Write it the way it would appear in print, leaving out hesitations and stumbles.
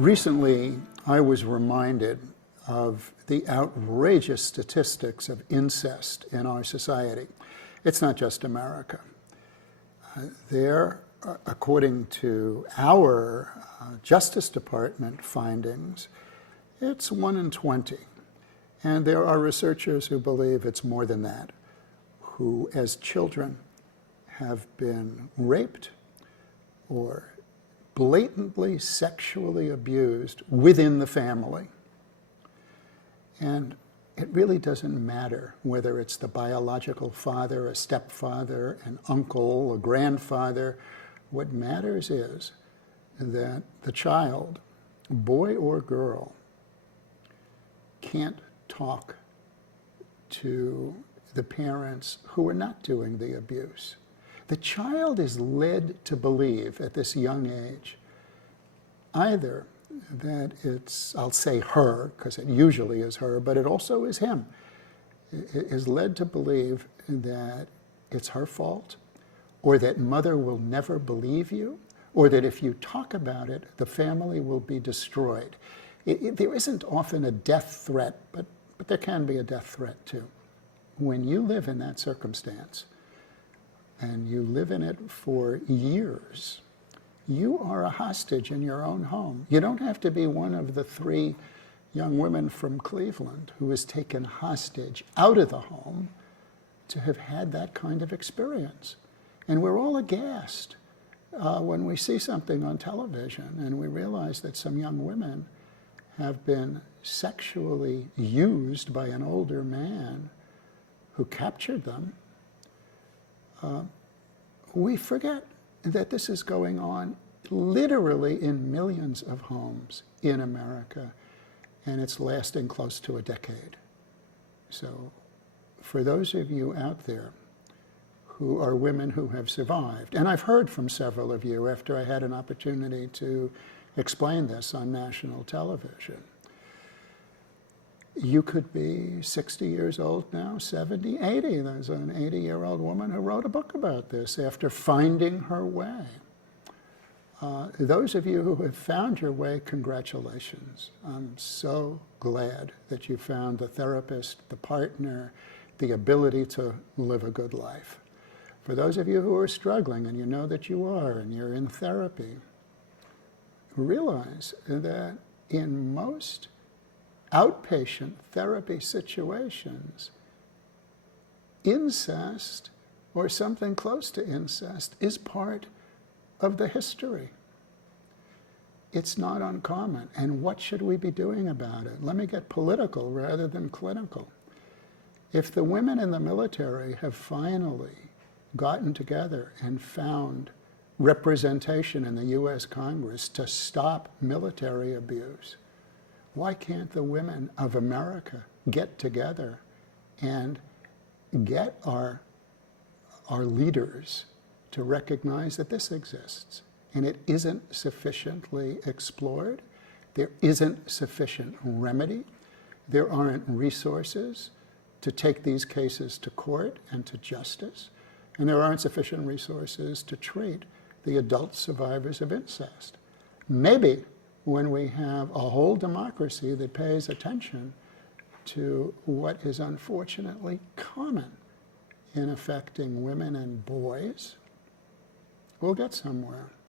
Recently, I was reminded of the outrageous statistics of incest in our society. It's not just America. According to our Justice Department findings, it's 1 in 20. And there are researchers who believe it's more than that, who as children have been raped or blatantly sexually abused within the family. And it really doesn't matter whether it's the biological father, a stepfather, an uncle, a grandfather. What matters is that the child, boy or girl, can't talk to the parents who are not doing the abuse. The child is led to believe at this young age either that it's, I'll say her, because it usually is her, but it also is him, is led to believe that it's her fault, or that mother will never believe you, or that if you talk about it, the family will be destroyed. There isn't often a death threat, but there can be a death threat too. When you live in that circumstance, and you live in it for years, you are a hostage in your own home. You don't have to be one of the 3 young women from Cleveland who was taken hostage out of the home to have had that kind of experience. And we're all aghast when we see something on television and we realize that some young women have been sexually used by an older man who captured them. We forget that this is going on literally in millions of homes in America, and it's lasting close to a decade. So for those of you out there who are women who have survived, and I've heard from several of you after I had an opportunity to explain this on national television. You could be 60 years old now, 70, 80. There's an 80-year-old woman who wrote a book about this after finding her way. Those of you who have found your way, congratulations. I'm so glad that you found the therapist, the partner, the ability to live a good life. For those of you who are struggling, and you know that you are, and you're in therapy, realize that in most outpatient therapy situations, incest or something close to incest is part of the history. It's not uncommon. And what should we be doing about it? Let me get political rather than clinical. If the women in the military have finally gotten together and found representation in the U.S. Congress to stop military abuse, why can't the women of America get together and get our leaders to recognize that this exists? And it isn't sufficiently explored. There isn't sufficient remedy. There aren't resources to take these cases to court and to justice. And there aren't sufficient resources to treat the adult survivors of incest. Maybe when we have a whole democracy that pays attention to what is unfortunately common in affecting women and boys, we'll get somewhere.